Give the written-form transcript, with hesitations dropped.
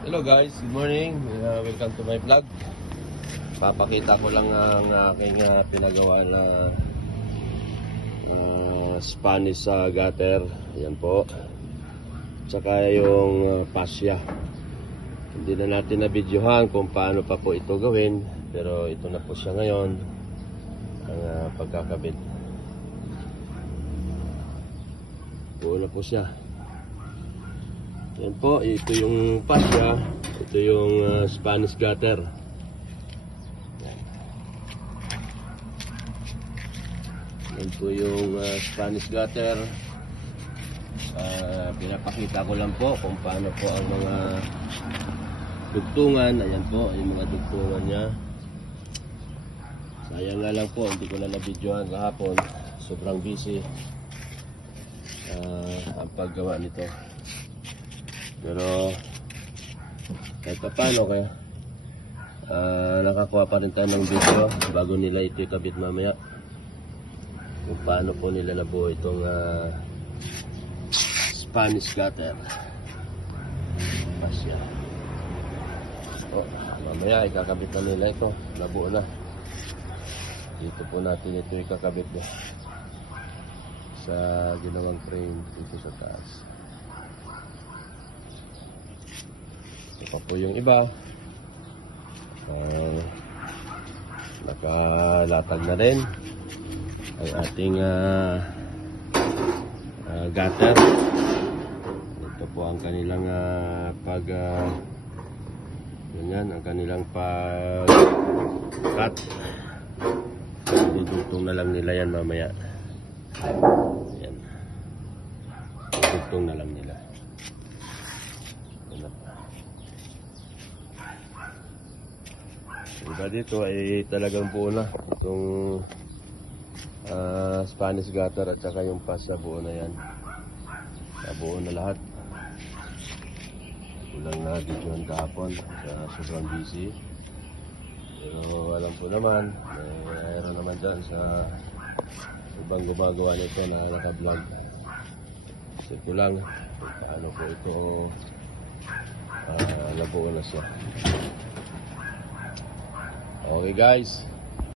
Hello guys, good morning. Welcome to my vlog. Papakita ko lang ang aking pinagawa na Spanish gutter. Yan po. Tsaka yung pasya. Hindi na natin na-videohan kung paano pa po ito gawin. Pero ito na po siya ngayon. Ang pagkakabit. Buo na po siya. Yan po, ito yung pasya, ito yung Spanish gutter. Yan po yung Spanish gutter. Pinapakita ko lang po kung paano po ang mga dugtungan. Ayan po, yung mga dugtungan niya. Sayang nga lang po, hindi ko na na-videohan kahapon. Sobrang busy ang paggawa nito. Pero kahit pa paano kaya nakakuha pa rin tayo ng video bago nila ito ikabit mamaya kung paano po nila nabuo itong Spanish gutter pasya. Mamaya ikakabit na nila ito, nabuo na. Dito po natin ito ikakabit na sa ginawang frame dito sa taas. Ito po yung iba. Nakalatag na rin ang ating gutter. Ito po ang kanilang ganyan, ang kanilang pag-cut. Dudugtong na lang nila yan mamaya. Yan. Dudugtong na lang nila. Diba dito ay talagang buo na itong Spanish gutter at saka yung pasya, buo na yan. Buo na lahat. Kulang na videohan kahapon sa sobrang busy. Pero alam po naman, mayroon naman dyan sa ibang gumagawa nito na naka-vlog. Kasi ko lang paano po ito nabuo na siya. Okay guys,